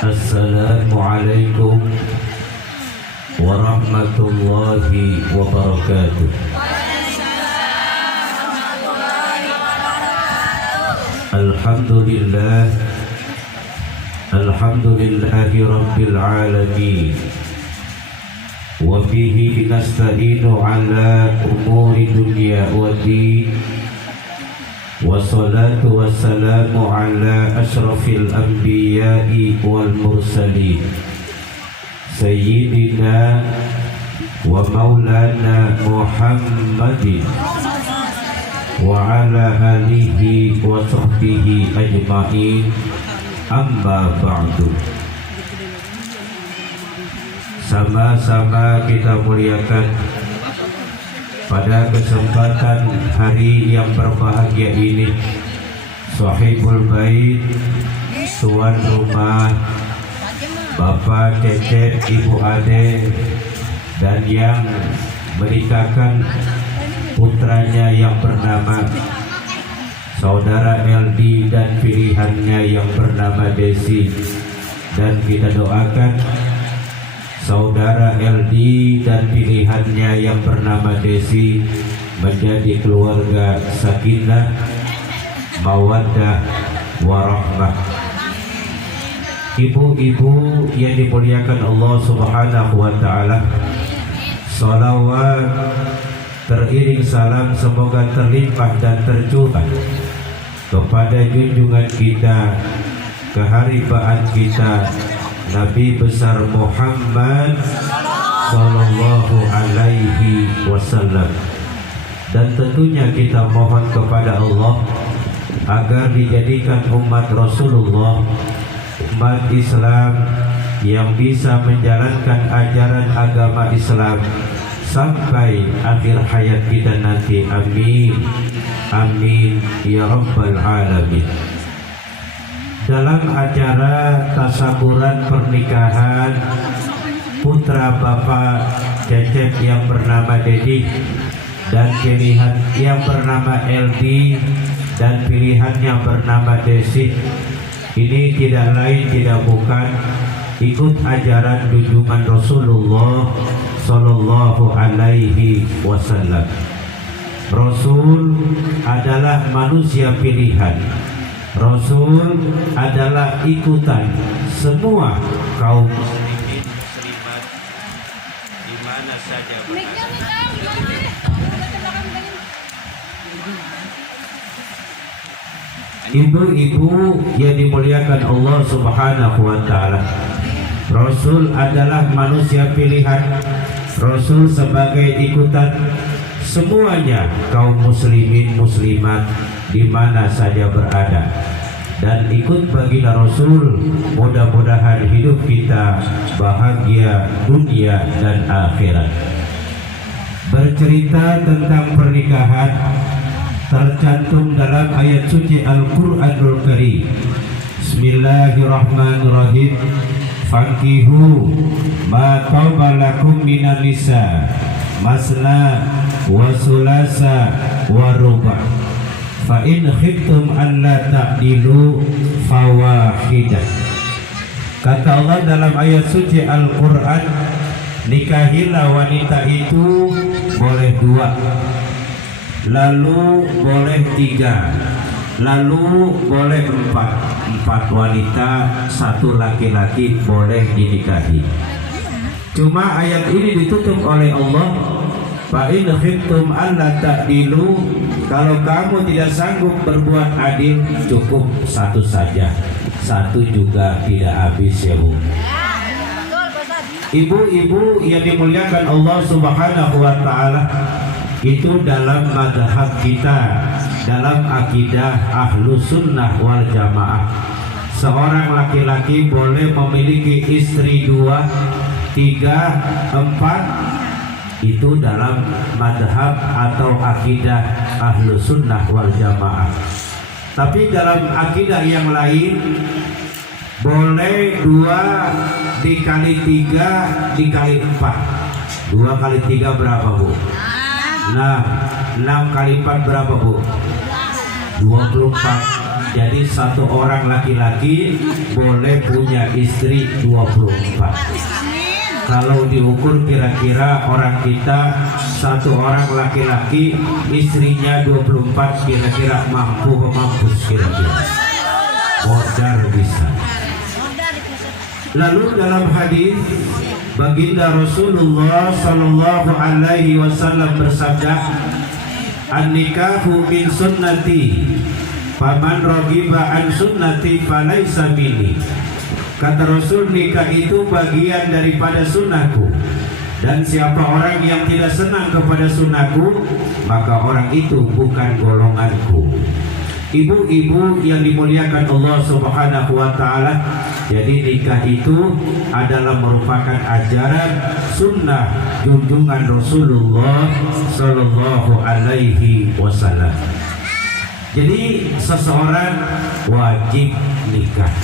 Assalamualaikum warahmatullahi wabarakatuh. Alhamdulillah, alhamdulillahi rabbil alamin. Wa bihi nasta'inu ala umuri dunya wa din. Wassalatu wassalamu ala ashrafil anbiya'i wal mursalin Sayyidina wa maulana Muhammadin wa ala alihi wa sahbihi ajma'in, amma ba'du. Sama-sama kita muliakan pada kesempatan hari yang berbahagia ini, Sahibul Bait, tuan rumah, Bapak Cecep, Ibu Ade, dan yang menikahkan putranya yang bernama Saudara LD dan pilihannya yang bernama Desi. Dan kita doakan Saudara LD dan pilihannya yang bernama Desi menjadi keluarga sakinah, mawaddah, warahmah. Ibu-ibu yang dimuliakan Allah Subhanahu wa ta'ala, salawat teriring salam semoga terlimpah dan tercurah kepada junjungan kita, keharibaan kita, Nabi besar Muhammad sallallahu alaihi wasallam. Dan tentunya kita mohon kepada Allah agar dijadikan umat Rasulullah, umat Islam yang bisa menjalankan ajaran agama Islam sampai akhir hayat kita nanti. Amin, amin ya rabbal alamin. Dalam acara tasaburan pernikahan putra Bapak Cecep yang bernama Dedi dan pilihan yang bernama LD dan pilihan yang bernama Desi, ini tidak lain tidak bukan ikut ajaran junjungan Rasulullah sallallahu alaihi wasallam. Rasul adalah manusia pilihan. Rasul adalah ikutan semua kaum muslimin muslimat di mana saja berada. Ibu-ibu yang dimuliakan Allah Subhanahu wa ta'ala, Rasul adalah manusia pilihan. Rasul sebagai ikutan semuanya kaum muslimin muslimat di mana saja berada. Dan ikut baginda Rasul, mudah-mudahan hidup kita bahagia dunia dan akhirat. Bercerita tentang pernikahan tercantum dalam ayat suci Al-Quranul Karim. Bismillahirrahmanirrahim. Fankihu ma taba lakum minan nisa masna wa sulasa wa ruba' fa in khiftum an la ta'dilu fawahidah. Kata Allah dalam ayat suci Al-Quran, nikahilah wanita itu boleh dua, lalu boleh tiga, lalu boleh empat wanita, satu laki-laki boleh dinikahi. Cuma ayat ini ditutup oleh Allah, fa in khiftum an la ta'dilu, kalau kamu tidak sanggup berbuat adil, cukup satu saja. Satu juga tidak habis ya Bu. Ibu-ibu yang dimuliakan Allah Subhanahu wa ta'ala, itu dalam madhab kita, dalam akidah ahlu sunnah wal jamaah, seorang laki-laki boleh memiliki istri 2, 3, 4. Itu dalam madhab atau akidah ahlu sunnah wal jamaah. Tapi dalam akidah yang lain boleh 2 dikali 3 dikali 4. 2 kali 3 berapa Bu? Nah, 6 kali 4 berapa Bu? 24. Jadi satu orang laki-laki boleh punya istri 24. Kalau diukur kira-kira orang kita satu orang laki-laki istrinya 24, kira-kira mampu mampus kira-kira. Modal bisa. Lalu dalam hadis baginda Rasulullah sallallahu alaihi wasallam bersabda, "An-nikahu min sunnati, faman raghiba an sunnati falaysa minni." Kata Rasul, nikah itu bagian daripada sunnahku, dan siapa orang yang tidak senang kepada sunnahku, maka orang itu bukan golonganku. Ibu-ibu yang dimuliakan Allah Subhanahu wa taala, jadi nikah itu adalah merupakan ajaran sunnah junjungan Rasulullah sallallahu alaihi wasallam. Jadi seseorang wajib nikah.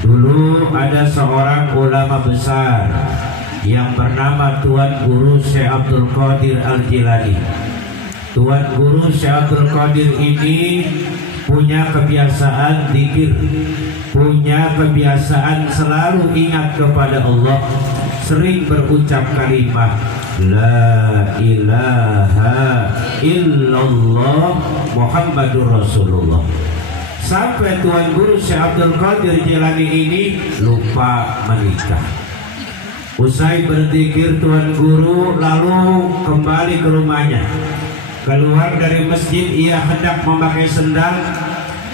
Dulu ada seorang ulama besar yang bernama Tuan Guru Syekh Abdul Qadir Al-Jilani. Tuan Guru Syekh Abdul Qadir ini punya kebiasaan zikir, punya kebiasaan selalu ingat kepada Allah, sering berucap kalimat La ilaha illallah Muhammadur Rasulullah. Sampai Tuan Guru Syekh Abdul Qadir Jilani ini lupa menikah. Usai berzikir Tuan Guru lalu kembali ke rumahnya. Keluar dari masjid, ia hendak memakai sendal.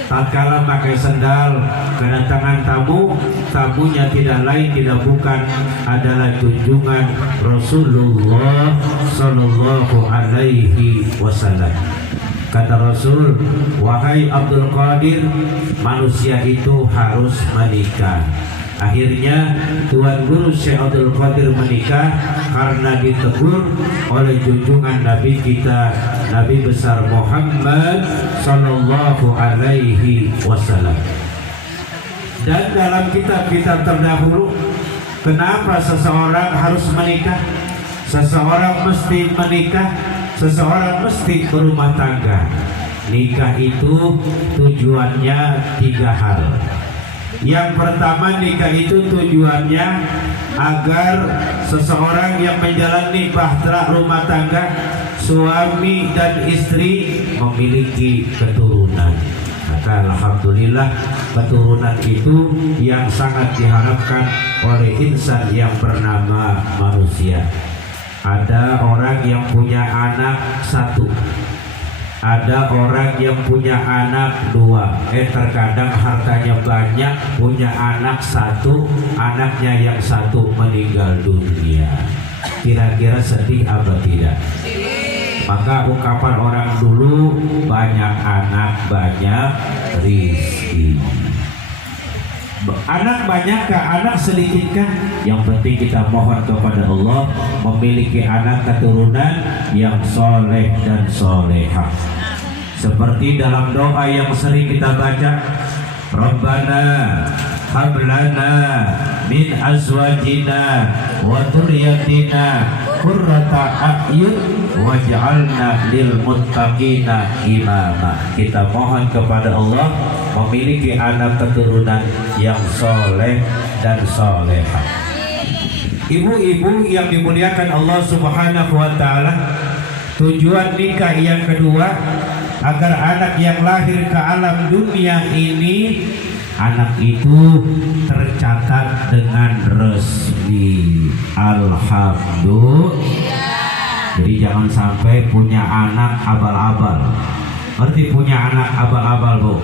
Tatkala memakai sendal, kedatangan tamu. Tamunya tidak lain tidak bukan adalah junjungan Rasulullah sallallahu alaihi wasallam. Kata Rasul, wahai Abdul Qadir, manusia itu harus menikah. Akhirnya Tuan Guru Syekh Abdul Qadir menikah karena ditegur oleh junjungan Nabi kita, Nabi besar Muhammad sallallahu alaihi wasallam. Dan dalam kitab-kitab terdahulu, kenapa seseorang harus menikah? Seseorang mesti menikah, seseorang mesti berumah tangga. Nikah itu tujuannya 3 hal. Yang pertama, nikah itu tujuannya agar seseorang yang menjalani bahtera rumah tangga, suami dan istri memiliki keturunan. Maka alhamdulillah keturunan itu yang sangat diharapkan oleh insan yang bernama manusia. Ada orang yang punya anak 1, ada orang yang punya anak 2. Terkadang hartanya banyak, punya anak 1, anaknya yang 1 meninggal dunia. Kira-kira sedih apa tidak? Maka ungkapan orang dulu, banyak anak banyak rizki. Anak banyakkah, anak sedikitkah? Yang penting kita mohon kepada Allah memiliki anak keturunan yang soleh dan solehah. Seperti dalam doa yang sering kita baca, Rabbana hablana min azwajina wa dzurriyyatina qurrata a'yun waj'alna lil muttaqina imama. Kita mohon kepada Allah memiliki anak keturunan yang soleh dan solehah. Ibu-ibu yang dimuliakan Allah Subhanahu wa taala, tujuan nikah yang kedua agar anak yang lahir ke alam dunia ini, anak itu tercatat dengan resmi. Alhamdulillah. Jadi jangan sampai punya anak abal-abal. Arti punya anak abal-abal, Bu.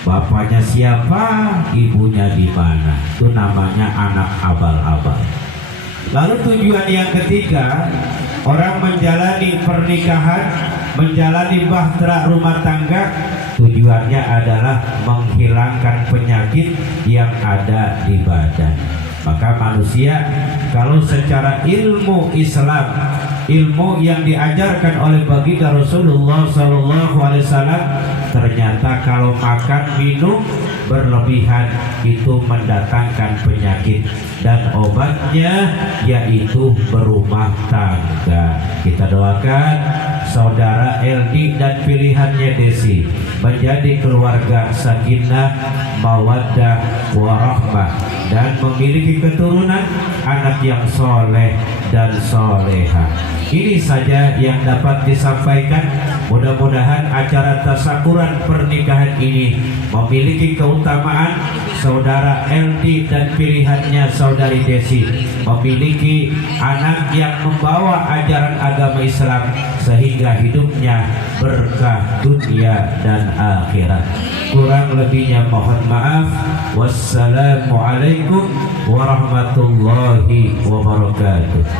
Bapaknya siapa, ibunya di mana. Itu namanya anak abal-abal. Lalu tujuan yang ketiga, orang menjalani pernikahan, menjalani bahtera rumah tangga, tujuannya adalah menghilangkan penyakit yang ada di badan. Maka manusia kalau secara ilmu Islam ilmu yang diajarkan oleh baginda Rasulullah Sallallahu Alaihi Wasallam, ternyata kalau makan minum berlebihan itu mendatangkan penyakit dan obatnya yaitu berumah tangga. Kita doakan saudara LD dan pilihannya Desi menjadi keluarga sakinah, mawaddah, warahmah dan memiliki keturunan anak yang soleh dan soleha. Ini saja yang dapat disampaikan. Mudah-mudahan acara tasyakuran pernikahan ini memiliki keutamaan. Saudara LD dan pilihannya saudari Desi memiliki anak yang membawa ajaran agama Islam sehingga hidupnya berkah dunia dan akhirat. Kurang lebihnya mohon maaf. Wassalamualaikum warahmatullahi wabarakatuh.